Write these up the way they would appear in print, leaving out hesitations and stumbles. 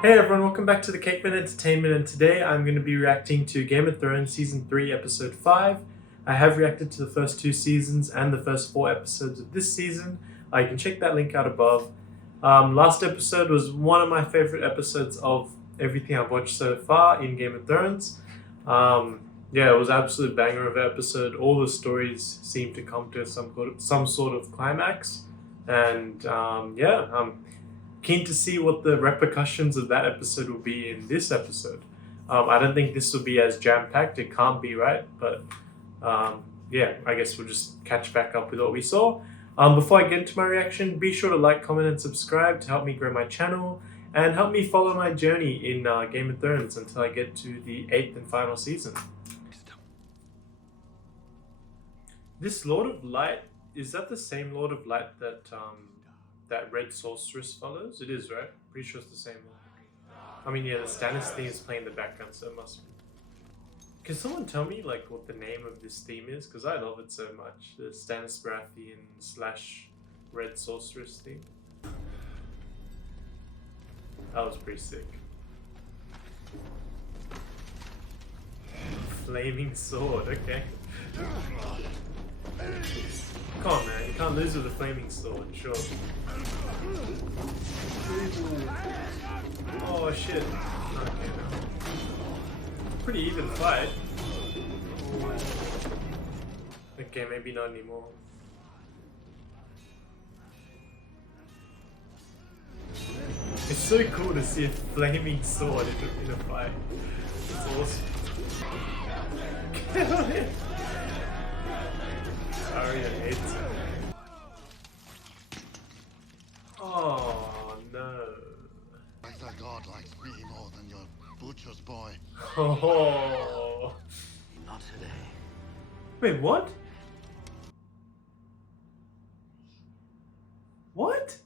Hey everyone, welcome back to the Cakeman Entertainment, and today I'm going to be reacting to Game of Thrones Season 3, Episode 5. I have reacted to the first 2 seasons and the first 4 episodes of this season. You can check that link out above. Last episode was one of my favorite episodes of everything I've watched so far in Game of Thrones. Yeah, it was an absolute banger of an episode. All the stories seemed to come to some sort of climax, and I'm keen to see what the repercussions of that episode will be in this episode. I don't think this will be as jam-packed. It can't be, right? But yeah, I guess we'll just catch back up with what we saw. Before I get into my reaction, be sure to like, comment, and subscribe to help me grow my channel and help me follow my journey in Game of Thrones until I get to the 8th and final season. This Lord of Light, is that the same Lord of Light that that Red Sorceress follows? It is, right? Pretty sure it's the same one. I mean, yeah, the Stannis theme is playing in the background, so it must be. Can someone tell me, like, what the name of this theme is? Because I love it so much. The Stannis Baratheon / Red Sorceress theme. That was pretty sick. Flaming sword, okay. Come on, man, you can't lose with a flaming sword, sure. Oh shit. Okay, no. Pretty even fight. Okay, maybe not anymore. It's so cool to see a flaming sword in a fight. It's awesome. Get on it! Arya hates it. Oh no. Like that god likes me more than your butcher's boy. Oh. Not today. Wait, what? What?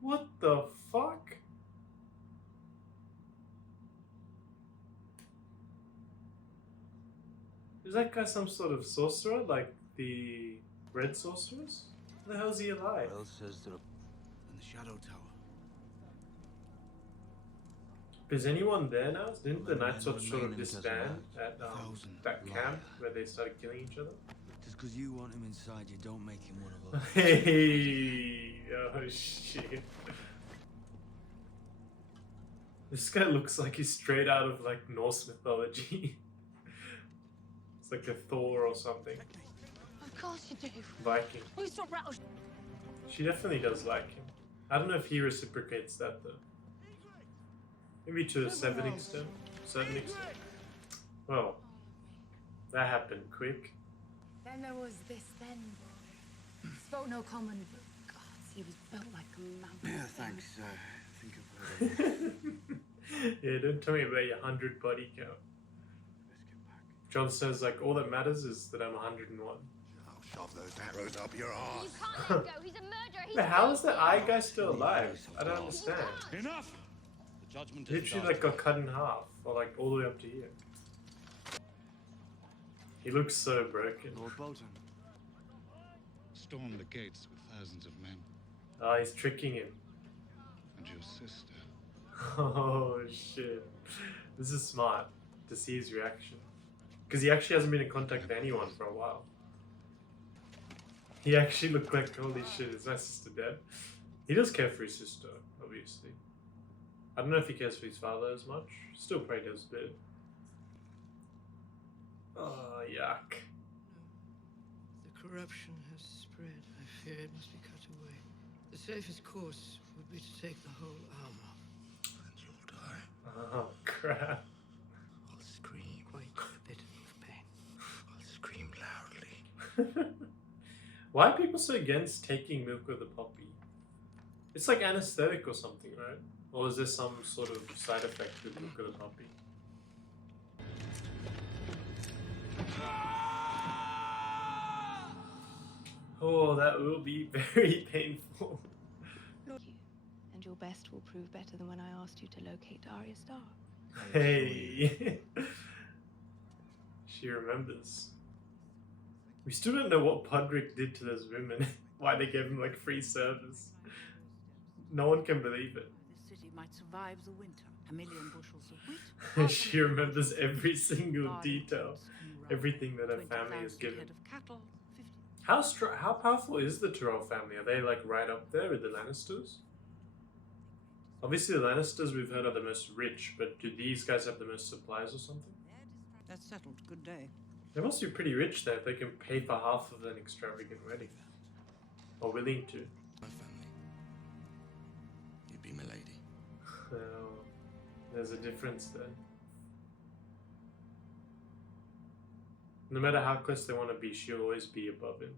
What the fuck? Is that guy some sort of sorcerer, like the Red Sorceress? How the hell is he alive? Well says they're in the Shadow Tower. Is anyone there now? Didn't the Night Watch sort of disband at that camp where they started killing each other? Just because you want him inside, you don't make him one of us. Hey, oh shit. This guy looks like he's straight out of like Norse mythology. It's like a Thor or something. Of course you do. Viking. We stop rattle. She definitely does like him. I don't know if he reciprocates that though. Maybe to a certain extent. Well, that happened quick. Then there was this then. Spoke no common, but gods, he was built like a mountain. Yeah, thanks. I think I've heard of it. Yeah, don't tell me about your 100 body count. Let's get back. Jon says like all that matters is that I'm 101. I'll shove those arrows up your You arse. can't let him go. He's a murderer. He's But how is that eye guy still alive? I don't understand. Enough! The judgment is Literally like got cut in half, or like all the way up to here. He looks so broken. Lord Bolton. storm the gates with thousands of men. Ah, he's tricking him. And your sister. Oh shit. This is smart to see his reaction. Because he actually hasn't been in contact with anyone for a while. He actually looked like, holy shit, is my sister dead? He does care for his sister, obviously. I don't know if he cares for his father as much. Still probably does a bit. Oh, yuck. The corruption has spread. I fear it must be cut away. The safest course would be to take the whole arm off. And you'll die. Oh, crap. I'll scream. Quite a bit of pain. I'll scream loudly. Why are people so against taking milk of the poppy? It's like anesthetic or something, right? Or is there some sort of side effect with milk of the poppy? Oh, that will be very painful. And your best will prove better than when I asked you to locate Arya Stark. Hey. She remembers. We still don't know what Podrick did to those women. why they gave him like free service. No one can believe it. This city might survive the winter. A million bushels of wheat. She remembers every single detail, everything that her family has given. Of cattle, 50. How powerful is the Tyrell family? Are they like right up there with the Lannisters? Obviously the Lannisters we've heard are the most rich, but do these guys have the most supplies or something? That's settled. Good day. They must be pretty rich there if they can pay for half of an extravagant wedding. Or willing to. My family. You'd be my lady. Oh, there's a difference there. No matter how close they want to be, she'll always be above him.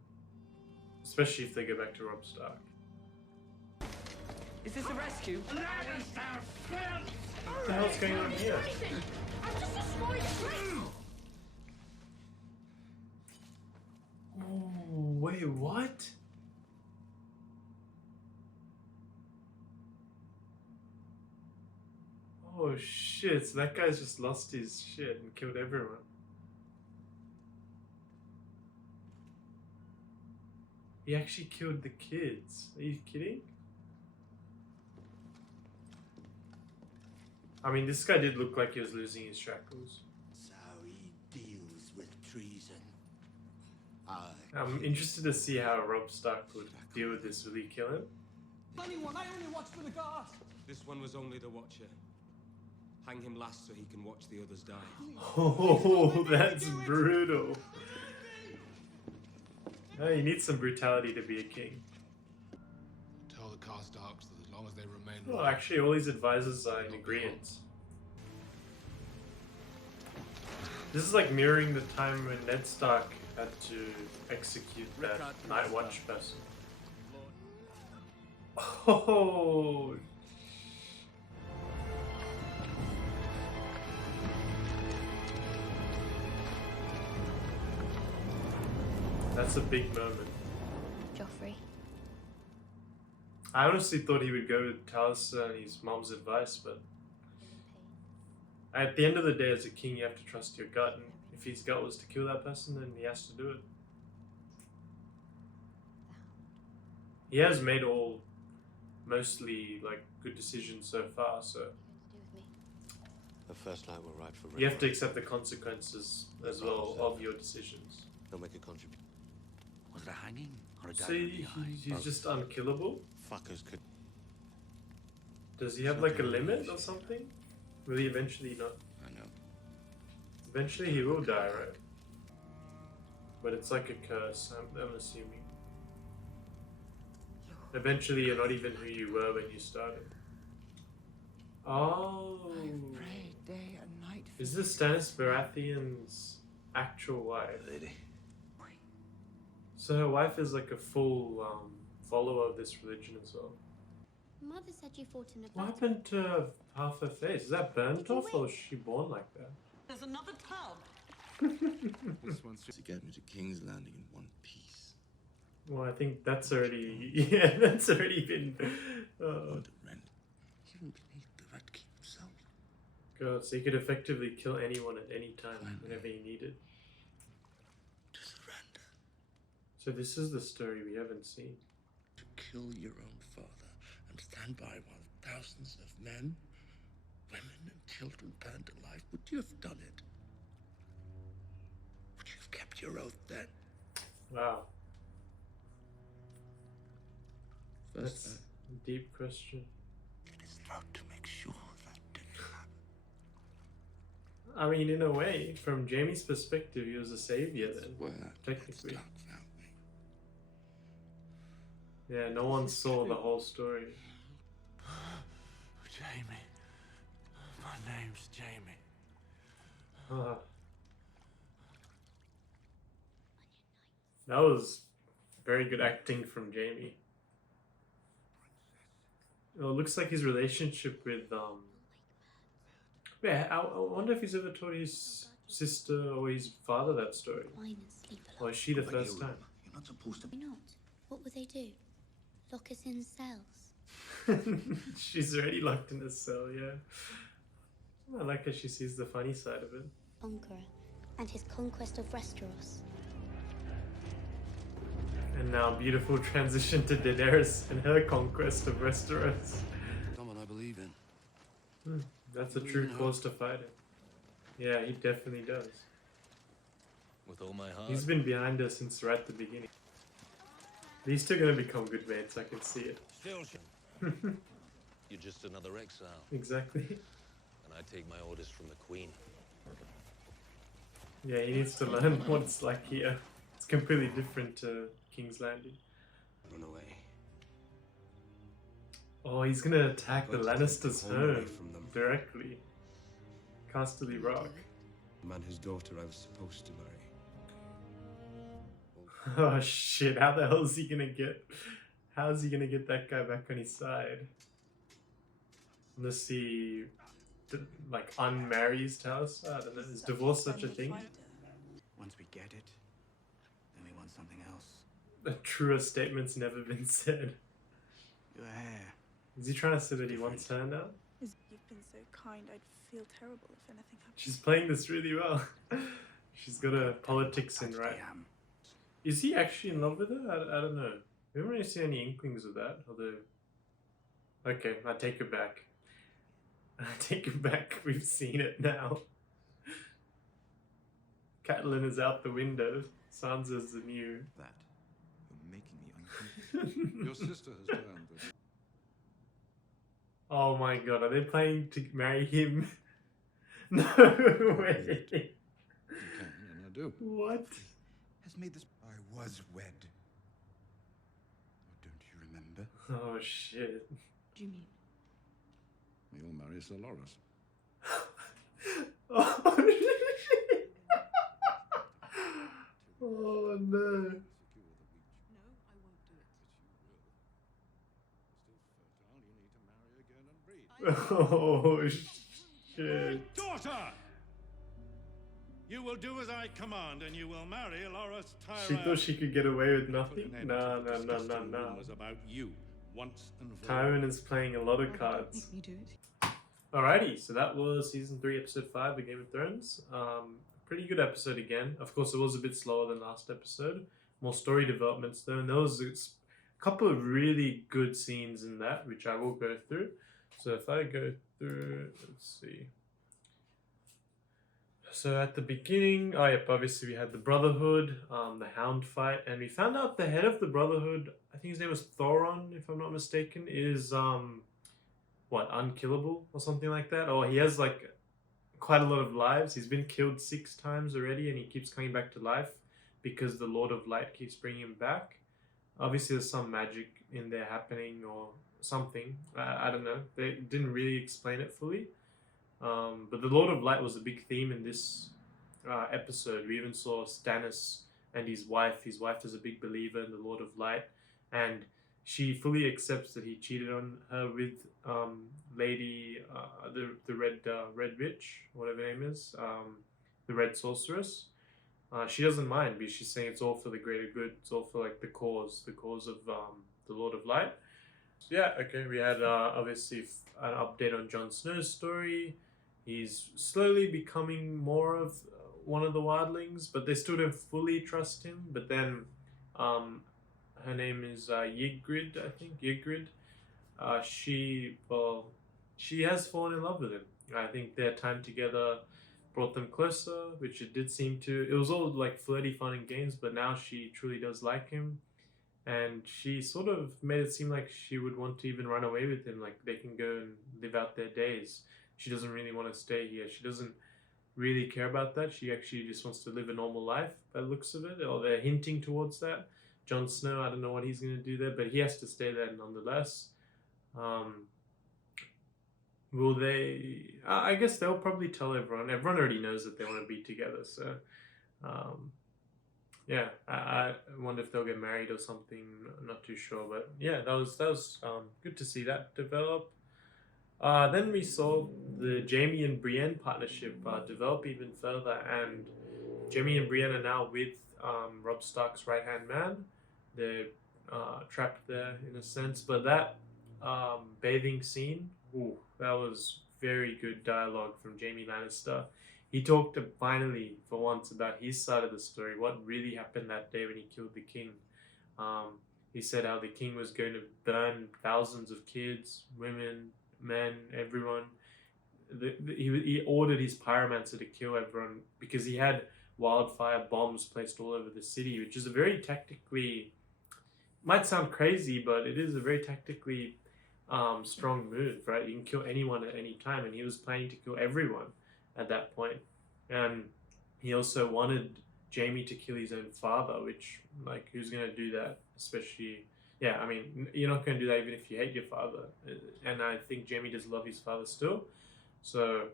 Especially if they go back to Robb Stark. Is this a rescue? What the hell's going on here? I'm just a small trick. Oh, wait, what? Oh shit, so that guy's just lost his shit and killed everyone. He actually killed the kids. Are you kidding? I mean, this guy did look like he was losing his shackles. So he deals with treason. I'm interested to see how Robb Stark would deal with this. Will he kill him? Funny one, I only watch for the guard. This one was only the Watcher. Hang him last so he can watch the others die. Oh, that's brutal. Oh, you need some brutality to be a king. Tell the Karstarks that as long as they remain. Well, actually, all his advisors are in agreement. This is like mirroring the time when Ned Stark had to execute that Night Watch person. Oh. That's a big moment. Joffrey. I honestly thought he would go with Talisa and his mom's advice, but at the end of the day, as a king, you have to trust your gut, and if his gut was to kill that person, then he has to do it. He has made all mostly like good decisions so far, so The first night will ride for you have to accept the consequences as well of your decisions. They'll make a contribution. Was it a hanging or a So he's just unkillable? Fuckers could. Does he have like a limit or something? Will he eventually not? I know. Eventually he will die, right? But it's like a curse, I'm assuming. Eventually you're not even who you were when you started. Oh. Pray day and night. Is this Stannis Baratheon's actual wife? Lady. So her wife is like a full follower of this religion as well. Mother said you fought in a What battle. happened to half her face? Is that burnt off or was she born like that? There's another tub. This one's to get me to King's Landing in one piece. Well, I think that's already, yeah, that's already been, Want to rent. Even beneath the Red Keep itself. God, so he could effectively kill anyone at any time, whenever he needed. To surrender. So this is the story we haven't seen. To kill your own father and stand by while thousands of men, women, and children burned alive. Would you have done it? Would you have kept your oath then? Wow, First, that's a deep question. in his throat to make sure that didn't happen. I mean, in a way, from Jaime's perspective, he was a savior then, Where technically. Stark found me. Yeah, no one saw the whole story. Jamie. My name's Jamie. Ah. That was very good acting from Jaime. Well, it looks like his relationship with yeah, I wonder if he's ever told his sister or his father that story. Wine and sleep Or is she the first time? You're not supposed to Why not? What would they do? Lock us in cells? She's already locked in a cell, yeah. I like how she sees the funny side of it. Conqueror and his conquest of Westeros. And now beautiful transition to Daenerys and her conquest of Westeros. Someone I believe in. That's a true cause to fight it. Yeah, he definitely does. With all my heart. He's been behind us since right at the beginning. These two are going to become good mates, I can see it. Still, you're just another exile. Exactly. And I take my orders from the Queen. Yeah, he needs to learn what it's like here. It's completely different to King's Landing. Run away. Oh, he's going to attack the Got to take Lannisters' the home away home from them. directly. Casterly Rock. The man whose daughter I was supposed to marry. Oh shit, how the hell is he gonna get... How is he gonna get that guy back on his side? Unless he... like, unmarries Talos? I don't know, is divorce such a thing? Once we get it, then we want something else. A truer statement's never been said. Your hair. Is he trying to say that he wants her now? You've been so kind, I'd feel terrible if anything happened. She's playing this really well. She's got her politics in right. Is he actually in love with her? I don't know. We haven't really seen any inklings of that, although... Okay, I take it back. I take it back, we've seen it now. Catelyn is out the window. Sansa's the new... That. You're making me uncomfortable. Your sister has turned, but... Oh my god, are they planning to marry him? No way! You can, and I do. What? Has made this. I was wed. Oh, don't you remember? Oh shit. What do you mean? You'll marry Sir Loras. Oh shit! Oh no. No, I won't do it. Still fertile, you need to marry again and breed. Oh shit. Daughter! You will do as I command, and you will marry Loras Tyrell. She thought she could get away with Put nothing? an end No, to the no, no, no, disgusting no. rumors about you, once and for all. Tywin is playing a lot of cards. Make me do it. Alrighty, so that was season 3, episode 5 of Game of Thrones. Pretty good episode again. Of course, it was a bit slower than last episode. More story developments though, and there was a couple of really good scenes in that, which I will go through. So if I go through, let's see. So at the beginning, oh yep, obviously we had the Brotherhood, the Hound fight, and we found out the head of the Brotherhood, I think his name was Thoron, if I'm not mistaken, is what, unkillable or something like that? Or he has like quite a lot of lives. He's been killed 6 times already, and he keeps coming back to life because the Lord of Light keeps bringing him back. Obviously there's some magic in there happening or something. I don't know. They didn't really explain it fully. But the Lord of Light was a big theme in this episode. We even saw Stannis and his wife. His wife is a big believer in the Lord of Light, and she fully accepts that he cheated on her with Lady the Red Witch, whatever her name is, the Red Sorceress. She doesn't mind because she's saying it's all for the greater good. It's all for like the cause of the Lord of Light. So yeah, okay. We had obviously an update on Jon Snow's story. He's slowly becoming more of one of the wildlings, but they still don't fully trust him. But then, her name is Ygritte, I think. Ygritte. She has fallen in love with him. I think their time together brought them closer, which it did seem to. It was all like flirty fun and games, but now she truly does like him. And she sort of made it seem like she would want to even run away with him, like they can go and live out their days. She doesn't really want to stay here. She doesn't really care about that. She actually just wants to live a normal life by the looks of it, or they're hinting towards that. Jon Snow, I don't know what he's going to do there, but he has to stay there nonetheless. Will they... I guess they'll probably tell everyone. Everyone already knows that they want to be together, so... yeah, I wonder if they'll get married or something. I'm not too sure, but yeah, that was good to see that develop. Then we saw the Jaime and Brienne partnership develop even further, and Jaime and Brienne are now with Robb Stark's right-hand man. They're trapped there in a sense, but that bathing scene, ooh, that was very good dialogue from Jaime Lannister. He talked finally, for once, about his side of the story, what really happened that day when he killed the king. He said how the king was going to burn thousands of kids, women, men, everyone. He ordered his pyromancer to kill everyone because he had wildfire bombs placed all over the city, which is a very tactically, might sound crazy, but it is a very tactically strong move, right? You can kill anyone at any time, and he was planning to kill everyone at that point. And he also wanted Jaime to kill his own father, which, like, who's going to do that? Especially, yeah, I mean, you're not going to do that even if you hate your father. And I think Jaime does love his father still. So,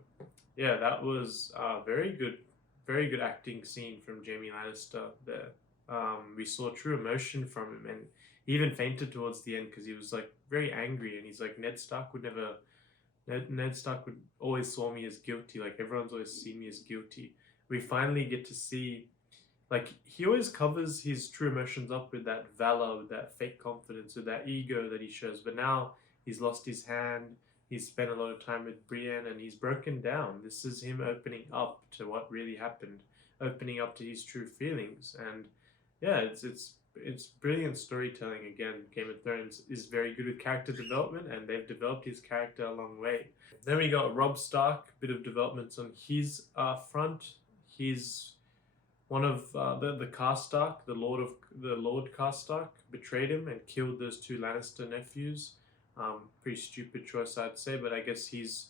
yeah, that was a very good acting scene from Jaime Lannister there. We saw true emotion from him, and he even fainted towards the end because he was like very angry, and he's like, Ned Stark would always saw me as guilty, like everyone's always seen me as guilty. We finally get to see, like, he always covers his true emotions up with that valor, with that fake confidence, with that ego that he shows, but now he's lost his hand. He's spent a lot of time with Brienne, and he's broken down. This is him opening up to what really happened, opening up to his true feelings. And yeah, it's brilliant storytelling. Again, Game of Thrones is very good with character development, and they've developed his character a long way. Then we got Robb Stark, a bit of developments on his front. He's one of the Karstark, the Lord Karstark, betrayed him and killed those two Lannister nephews. Pretty stupid choice, I'd say, but I guess his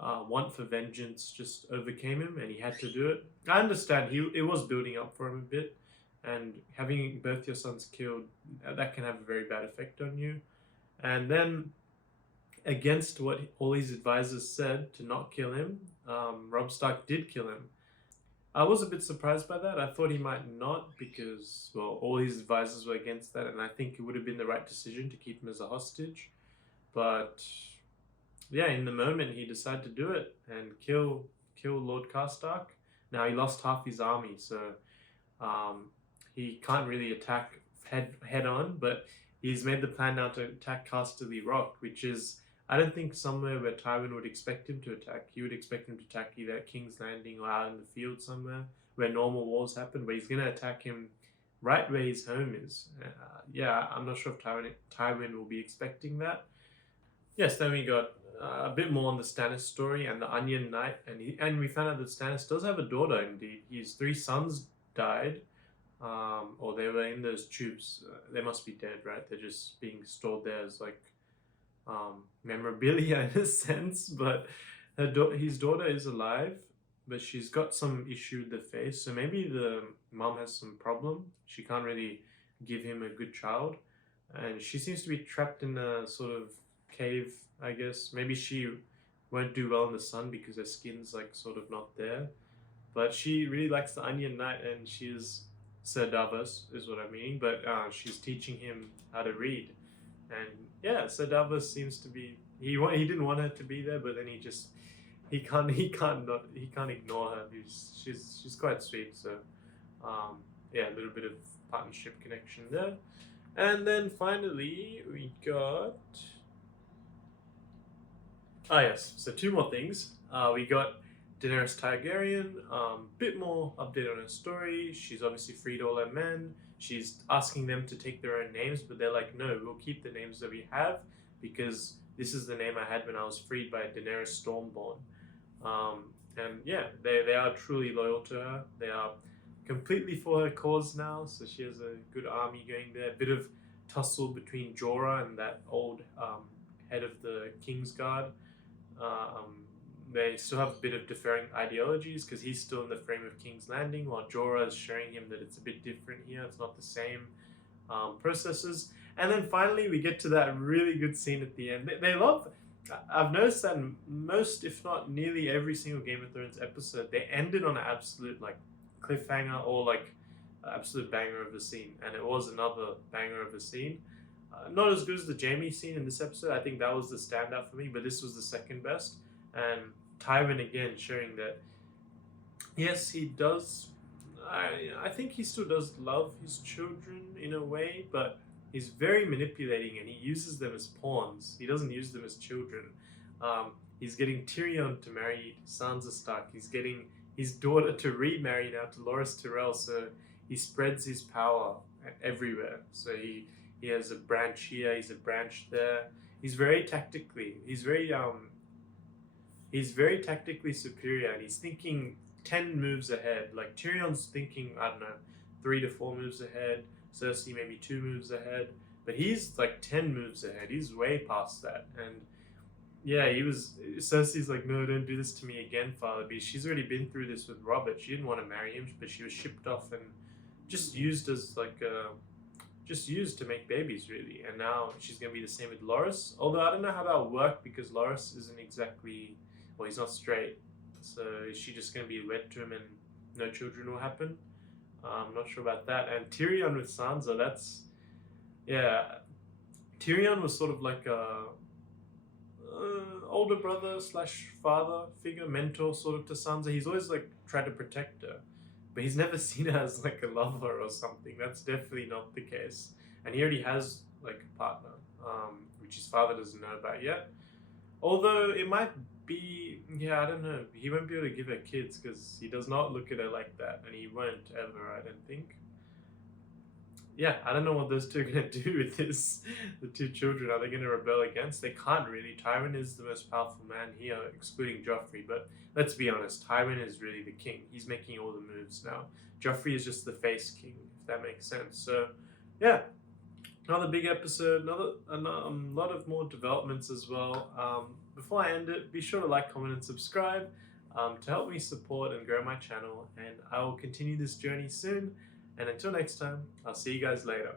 want for vengeance just overcame him, and he had to do it. I understand it was building up for him a bit, and having both your sons killed, that can have a very bad effect on you. And then, against what all his advisors said to not kill him, Robb Stark did kill him. I was a bit surprised by that. I thought he might not because, well, all his advisors were against that, and I think it would have been the right decision to keep him as a hostage. But yeah, in the moment he decided to do it and kill Lord Karstark. Now he lost half his army, so he can't really attack head on, but he's made the plan now to attack Casterly Rock, which is, I don't think, somewhere where Tywin would expect him to attack. He would expect him to attack either at King's Landing or out in the field somewhere where normal wars happen, but he's going to attack him right where his home is. Yeah, I'm not sure if Tywin will be expecting that. Yes, then we got a bit more on the Stannis story and the Onion Knight, and we found out that Stannis does have a daughter indeed. His 3 sons died, or they were in those tubes. They must be dead, right? They're just being stored there as like memorabilia in a sense, but his daughter is alive, but she's got some issue with the face, so maybe the mom has some problem. She can't really give him a good child, and she seems to be trapped in a sort of cave, I guess. Maybe she won't do well in the sun because her skin's like sort of not there, but she really likes the Onion Knight, and she is Sir Davos is what I mean, but she's teaching him how to read. And yeah, Sir Davos seems to be, he didn't want her to be there, but then he can't ignore her. She's quite sweet, so yeah, a little bit of partnership connection there. And then finally we got, yes, so 2 more things. We got Daenerys Targaryen, bit more update on her story. She's obviously freed all her men. She's asking them to take their own names, but they're like, no, we'll keep the names that we have because this is the name I had when I was freed by Daenerys Stormborn. And yeah, they are truly loyal to her. They are completely for her cause now, so she has a good army going there. A bit of tussle between Jorah and that old head of the Kingsguard. They still have a bit of differing ideologies because he's still in the frame of King's Landing, while Jorah is showing him that it's a bit different here. It's not the same processes. And then finally we get to that really good scene at the end. They love, I've noticed that most, if not nearly every single Game of Thrones episode, they ended on an absolute like cliffhanger or like absolute banger of a scene. And it was another banger of a scene. Not as good as the Jaime scene in this episode. I think that was the standout for me, but this was the second best. And Tywin again showing that, yes, he does, I think he still does love his children in a way, but he's very manipulating and he uses them as pawns. He doesn't use them as children. He's getting Tyrion to marry Sansa Stark. He's getting his daughter to remarry now to Loras Tyrell. So he spreads his power everywhere. So he has a branch here, he's a branch there. He's very tactically superior, and he's thinking 10 moves ahead. Like Tyrion's thinking, I don't know, 3 to 4 moves ahead. Cersei maybe 2 moves ahead, but he's like 10 moves ahead. He's way past that. And yeah, Cersei's like, no, don't do this to me again, father, because she's already been through this with Robert. She didn't want to marry him, but she was shipped off and just used as like just used to make babies, really. And now she's gonna be the same with Loras. Although I don't know how that'll work, because Loras isn't exactly, well, he's not straight. So is she just gonna be wed to him and no children will happen? I'm not sure about that. And Tyrion with Sansa, that's, yeah, Tyrion was sort of like a older brother / father figure, mentor sort of to Sansa. He's always like tried to protect her, but he's never seen her as like a lover or something. That's definitely not the case. And he already has like a partner, which his father doesn't know about yet. Although it might be, yeah, I don't know. He won't be able to give her kids because he does not look at her like that, and he won't ever, I don't think. Yeah, I don't know what those two are going to do with this. The 2 children, are they going to rebel against? They can't really. Tywin is the most powerful man here, excluding Joffrey. But let's be honest, Tywin is really the king. He's making all the moves now. Joffrey is just the face king, if that makes sense. So, yeah, another big episode, a lot of more developments as well. Before I end it, be sure to like, comment, and subscribe to help me support and grow my channel. And I will continue this journey soon. And until next time, I'll see you guys later.